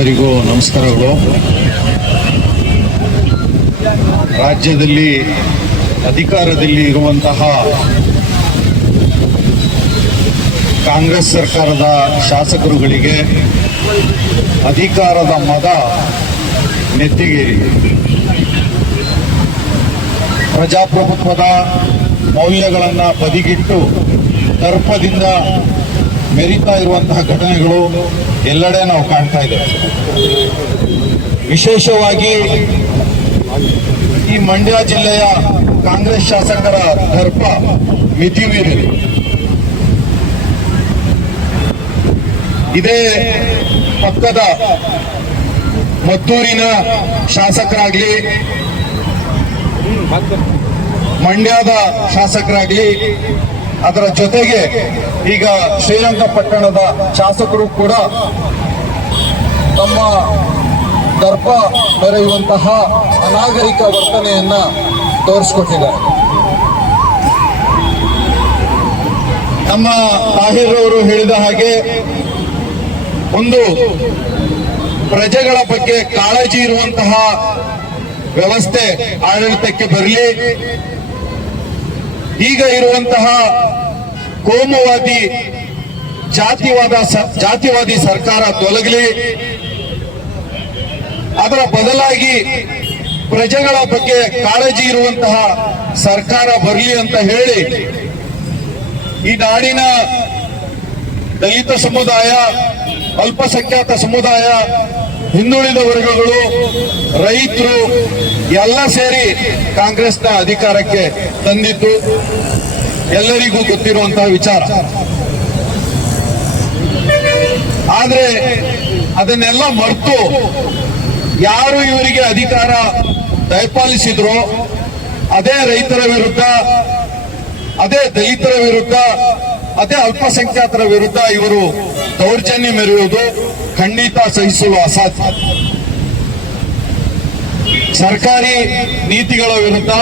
ಎಲ್ಲರಿಗೂ ನಮಸ್ಕಾರಗಳು. ರಾಜ್ಯದಲ್ಲಿ ಅಧಿಕಾರದಲ್ಲಿ ಇರುವಂತಹ ಕಾಂಗ್ರೆಸ್ ಸರ್ಕಾರದ ಶಾಸಕರುಗಳಿಗೆ ಅಧಿಕಾರದ ಮದ ನೆತ್ತಿಗೇರಿದೆ. ಪ್ರಜಾಪ್ರಭುತ್ವದ ಮೌಲ್ಯಗಳನ್ನು ಬದಿಗಿಟ್ಟು ದರ್ಪದಿಂದ ಮೆರಿತಾ ಇರುವಂತಹ ಘಟನೆಗಳು ಎಲ್ಲೆಡೆ ನಾವು ಕಾಣ್ತಾ ಇದ್ದೇವೆ. ವಿಶೇಷವಾಗಿ ಈ ಮಂಡ್ಯ ಜಿಲ್ಲೆಯ ಕಾಂಗ್ರೆಸ್ ಶಾಸಕರ ದರ್ಪ ಮಿತಿ ಮೀರಿದೆ. ಇದೇ ಪಕ್ಕದ ಮದ್ದೂರಿನ ಶಾಸಕರಾಗ್ಲಿ, ಮಂಡ್ಯದ ಶಾಸಕರಾಗ್ಲಿ, ಅದರ ಜೊತೆಗೆ ಈಗ ಶ್ರೀರಂಗಪಟ್ಟಣದ ಶಾಸಕರು ಕೂಡ ತಮ್ಮ ದರ್ಪ ಮೆರೆಯುವಂತಹ ಅನಾಗರಿಕ ವರ್ತನೆಯನ್ನ ತೋರಿಸಿಕೊಟ್ಟಿದ್ದಾರೆ. ನಮ್ಮ ತಾಹಿರ್ ಅವರು ಹೇಳಿದ ಹಾಗೆ ಒಂದು ಪ್ರಜೆಗಳ ಬಗ್ಗೆ ಕಾಳಜಿ ಇರುವಂತಹ ವ್ಯವಸ್ಥೆ ಆಡಳಿತಕ್ಕೆ ಬರಲಿ, ಈಗ ಇರುವಂತಹ ಕೋಮುವಾದಿ ಜಾತಿವಾದಿ ಸರ್ಕಾರ ತೊಲಗಲಿ, ಅದರ ಬದಲಾಗಿ ಪ್ರಜೆಗಳ ಬಗ್ಗೆ ಕಾಳಜಿ ಇರುವಂತಹ ಸರ್ಕಾರ ಬರಲಿ ಅಂತ ಹೇಳಿ ಈ ನಾಡಿನ ದಲಿತ ಸಮುದಾಯ, ಅಲ್ಪಸಂಖ್ಯಾತ ಸಮುದಾಯ, ಹಿಂದುಳಿದ ವರ್ಗಗಳು, ರೈತರು ಎಲ್ಲ ಸೇರಿ ಕಾಂಗ್ರೆಸ್ನ ಅಧಿಕಾರಕ್ಕೆ ತಂದಿದ್ದು ಎಲ್ಲರಿಗೂ ಗೊತ್ತಿರುವಂತಹ ವಿಚಾರ. ಆದ್ರೆ ಅದನ್ನೆಲ್ಲ ಮರೆತು ಯಾರು ಇವರಿಗೆ ಅಧಿಕಾರ ದಯಪಾಲಿಸಿದ್ರು ಅದೇ ರೈತರ ವಿರುದ್ಧ, ಅದೇ ದಲಿತರ ವಿರುದ್ಧ, ಅದೇ ಅಲ್ಪಸಂಖ್ಯಾತರ ವಿರುದ್ಧ ಇವರು ದೌರ್ಜನ್ಯ ಮೆರೆಯುವುದು ಖಂಡಿತ ಸಹಿಸಲು ಅಸಾಧ್ಯ. ಸರ್ಕಾರಿ ನೀತಿಗಳ ವಿರುದ್ಧ,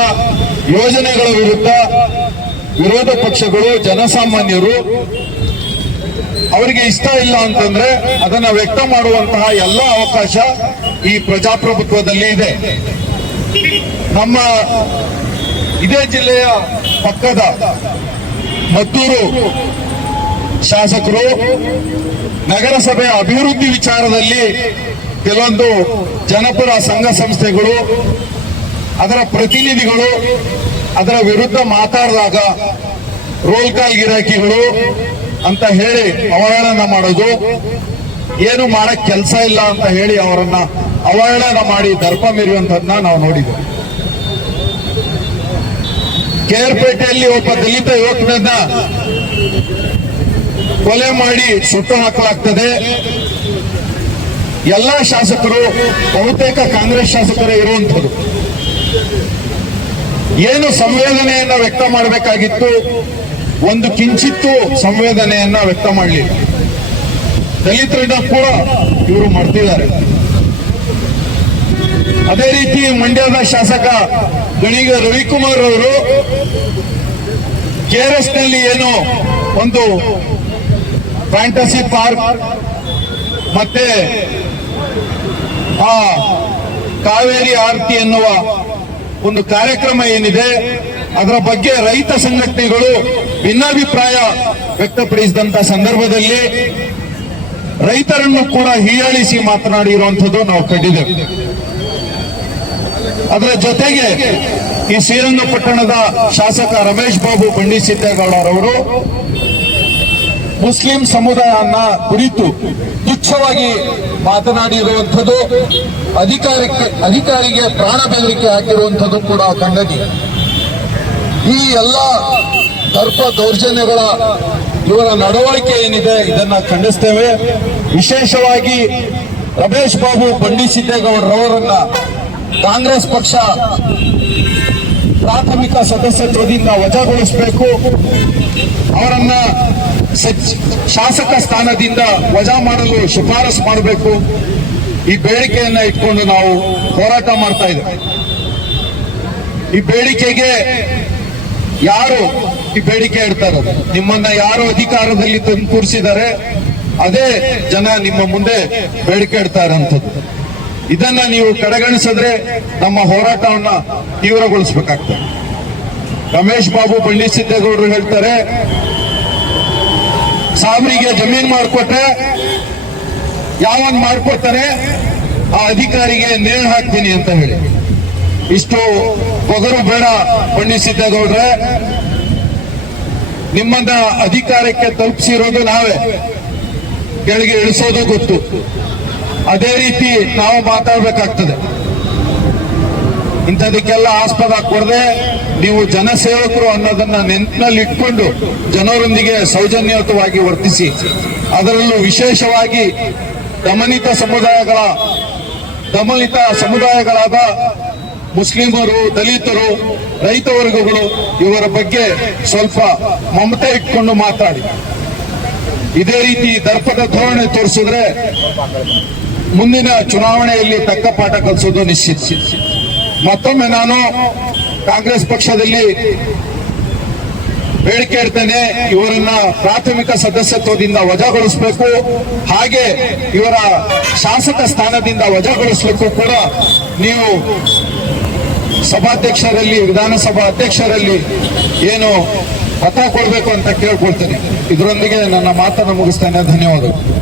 ಯೋಜನೆಗಳ ವಿರುದ್ಧ ವಿರೋಧ ಪಕ್ಷಗಳು, ಜನಸಾಮಾನ್ಯರು ಅವರಿಗೆ ಇಷ್ಟ ಇಲ್ಲ ಅಂತಂದ್ರೆ ಅದನ್ನ ವ್ಯಕ್ತ ಮಾಡುವಂತಹ ಎಲ್ಲ ಅವಕಾಶ ಈ ಪ್ರಜಾಪ್ರಭುತ್ವದಲ್ಲಿ ಇದೆ. ನಮ್ಮ ಇದೇ ಜಿಲ್ಲೆಯ ಪಕ್ಕದ ಮದ್ದೂರು ಶಾಸಕರು ನಗರಸಭೆಯ ಅಭಿವೃದ್ಧಿ ವಿಚಾರದಲ್ಲಿ ಕೆಲವೊಂದು ಜನಪರ ಸಂಘ ಸಂಸ್ಥೆಗಳು, ಅದರ ಪ್ರತಿನಿಧಿಗಳು ಅದರ ವಿರುದ್ಧ ಮಾತಾಡಿದಾಗ ರೋಲ್ ಕಾಲ್ ಗಿರಾಕಿಗಳು ಅಂತ ಹೇಳಿ ಅವಹೇಳನ ಮಾಡೋದು, ಏನು ಮಾಡಕ್ ಕೆಲಸ ಇಲ್ಲ ಅಂತ ಹೇಳಿ ಅವರನ್ನ ಅವಹೇಳನ ಮಾಡಿ ದರ್ಪ ಮೆರೆಯುವಂತದನ್ನ ನಾವು ನೋಡಿದ್ದೇವೆ. ಕೇರ್ಪೇಟೆಯಲ್ಲಿ ಒಬ್ಬ ದಲಿತ ಯುವಕನನ್ನ ಕೊಲೆ ಮಾಡಿ ಸುಟ್ಟು ಹಾಕಲಾಗ್ತದೆ. ಎಲ್ಲಾ ಶಾಸಕರು, ಬಹುತೇಕ ಕಾಂಗ್ರೆಸ್ ಶಾಸಕರೇ ಇರುವಂಥದ್ದು. ಏನು ಸಂವೇದನೆಯನ್ನ ವ್ಯಕ್ತ ಮಾಡಬೇಕಾಗಿತ್ತು, ಒಂದು ಕಿಂಚಿತ್ತು ಸಂವೇದನೆಯನ್ನ ವ್ಯಕ್ತ ಮಾಡಲಿಲ್ಲ. ದಲಿತರನ್ನ ಕೂಡ ಇವರು ಮಾಡ್ತಿದ್ದಾರೆ. ಅದೇ ರೀತಿ ಮಂಡ್ಯದ ಶಾಸಕ ಗಣಿಗ ರವಿಕುಮಾರ್ ಅವರು ಕೆಆರ್ಎಸ್ ನಲ್ಲಿ ಏನು ಒಂದು ಫ್ಯಾಂಟಸಿ ಪಾರ್ಕ್ ಮತ್ತೆ ಆ ಕಾವೇರಿ ಆರತಿ ಎನ್ನುವ ಒಂದು ಕಾರ್ಯಕ್ರಮ ಏನಿದೆ ಅದರ ಬಗ್ಗೆ ರೈತ ಸಂಘಟನೆಗಳು ಭಿನ್ನಾಭಿಪ್ರಾಯ ವ್ಯಕ್ತಪಡಿಸಿದಂತ ಸಂದರ್ಭದಲ್ಲಿ ರೈತರನ್ನು ಕೂಡ ಹೀಯಾಳಿಸಿ ಮಾತನಾಡಿರುವಂಥದ್ದು ನಾವು ಕಂಡಿದ್ದೇವೆ. ಅದರ ಜೊತೆಗೆ ಈ ಶ್ರೀರಂಗಪಟ್ಟಣದ ಶಾಸಕ ರಮೇಶ್ ಬಾಬು ಬಂಡಿಸಿದ್ದೇಗೌಡರವರು ಮುಸ್ಲಿಂ ಸಮುದಾಯನ ಕುರಿತು ತುಚ್ಛವಾಗಿ ಮಾತನಾಡಿರುವಂಥದ್ದು, ಅಧಿಕಾರಿಗೆ ಪ್ರಾಣ ಬೆದರಿಕೆ ಹಾಕಿರುವಂಥದ್ದು ಕೂಡ ಕಂಡದಿ. ಈ ಎಲ್ಲ ದರ್ಪ ದೌರ್ಜನ್ಯಗಳ ಇವರ ನಡವಳಿಕೆ ಏನಿದೆ ಇದನ್ನ ಖಂಡಿಸ್ತೇವೆ. ವಿಶೇಷವಾಗಿ ರಮೇಶ್ ಬಾಬು ಬಂಡಿಸಿದ್ದೇಗೌಡರವರನ್ನ ಕಾಂಗ್ರೆಸ್ ಪಕ್ಷ ಪ್ರಾಥಮಿಕ ಸದಸ್ಯತ್ವದಿಂದ ವಜಾಗೊಳಿಸಬೇಕು, ಅವರನ್ನ ಶಾಸಕ ಸ್ಥಾನದಿಂದ ವಜಾ ಮಾಡಲು ಶಿಫಾರಸು ಮಾಡಬೇಕು. ಈ ಬೇಡಿಕೆಯನ್ನ ಇಟ್ಕೊಂಡು ನಾವು ಹೋರಾಟ ಮಾಡ್ತಾ ಇದ್ದೇವೆ. ಈ ಬೇಡಿಕೆಗೆ ಯಾರು ಈ ಬೇಡಿಕೆ ಇಡ್ತಾ ಇರೋದು? ನಿಮ್ಮನ್ನ ಯಾರು ಅಧಿಕಾರದಲ್ಲಿ ತಂದು ಕೂರಿಸಿದ್ದಾರೆ, ಅದೇ ಜನ ನಿಮ್ಮ ಮುಂದೆ ಬೇಡಿಕೆ ಇಡ್ತಾ ಇರೋಂಥದ್ದು. ಇದನ್ನ ನೀವು ಕಡೆಗಣಿಸಿದ್ರೆ ನಮ್ಮ ಹೋರಾಟವನ್ನ ತೀವ್ರಗೊಳಿಸಬೇಕಾಗ್ತದೆ. ರಮೇಶ್ ಬಾಬು ಬಂಡಿಸಿದ್ದೇಗೌಡರು ಹೇಳ್ತಾರೆ, ಸಾಬ್ರಿಗೆ ಜಮೀನ್ ಮಾಡಿಕೊಟ್ರೆ ಯಾವನ್ ಮಾಡ್ಕೊಡ್ತಾರೆ ಆ ಅಧಿಕಾರಿಗೆ ನೇಣು ಹಾಕ್ತೀನಿ ಅಂತ ಹೇಳಿ. ಇಷ್ಟು ಪೊಗರು ಬೇಡ ಬಂಡಿಸಿದ್ದೇಗೌಡ್ರೆ. ನಿಮ್ಮನ್ನ ಅಧಿಕಾರಕ್ಕೆ ತಲುಪಿಸಿರೋದು ನಾವೇ, ಕೆಳಗೆ ಇಳಿಸೋದು ಗೊತ್ತು. ಅದೇ ರೀತಿ ನಾವು ಮಾತಾಡಬೇಕಾಗ್ತದೆ. ಇಂಥದಕ್ಕೆಲ್ಲ ಆಸ್ಪದ ಕೊಡದೆ ನೀವು ಜನಸೇವಕರು ಅನ್ನೋದನ್ನ ನೆನಪಿನಲ್ಲಿ ಇಟ್ಕೊಂಡು ಜನರೊಂದಿಗೆ ಸೌಜನ್ಯಯುತವಾಗಿ ವರ್ತಿಸಿ. ಅದರಲ್ಲೂ ವಿಶೇಷವಾಗಿ ದಮನಿತ ಸಮುದಾಯಗಳಾದ ಮುಸ್ಲಿಮರು, ದಲಿತರು, ರೈತ ವರ್ಗಗಳು ಇವರ ಬಗ್ಗೆ ಸ್ವಲ್ಪ ಮಮತೆ ಇಟ್ಕೊಂಡು ಮಾತಾಡಿ. ಇದೇ ರೀತಿ ದರ್ಪದ ಧೋರಣೆ ತೋರಿಸಿದ್ರೆ ಮುಂದಿನ ಚುನಾವಣೆಯಲ್ಲಿ ತಕ್ಕ ಪಾಠ ಕಲಿಸೋದು ನಿಶ್ಚಿತ. ಮತ್ತೊಮ್ಮೆ ನಾನು ಕಾಂಗ್ರೆಸ್ ಪಕ್ಷದಲ್ಲಿ ಬೇಡಿಕೆ ಇಡ್ತೇನೆ, ಇವರನ್ನ ಪ್ರಾಥಮಿಕ ಸದಸ್ಯತ್ವದಿಂದ ವಜಾಗೊಳಿಸಬೇಕು, ಹಾಗೆ ಇವರ ಶಾಸಕ ಸ್ಥಾನದಿಂದ ವಜಾಗೊಳಿಸಲಿಕ್ಕೂ ಕೂಡ ನೀವು ಸಭಾಧ್ಯಕ್ಷರಲ್ಲಿ, ವಿಧಾನಸಭಾ ಅಧ್ಯಕ್ಷರಲ್ಲಿ ಏನು ಪತ್ರ ಕೊಡಬೇಕು ಅಂತ ಕೇಳ್ಕೊಳ್ತೇನೆ. ಇದರೊಂದಿಗೆ ನನ್ನ ಮಾತನ್ನು ಮುಗಿಸ್ತೇನೆ. ಧನ್ಯವಾದಗಳು.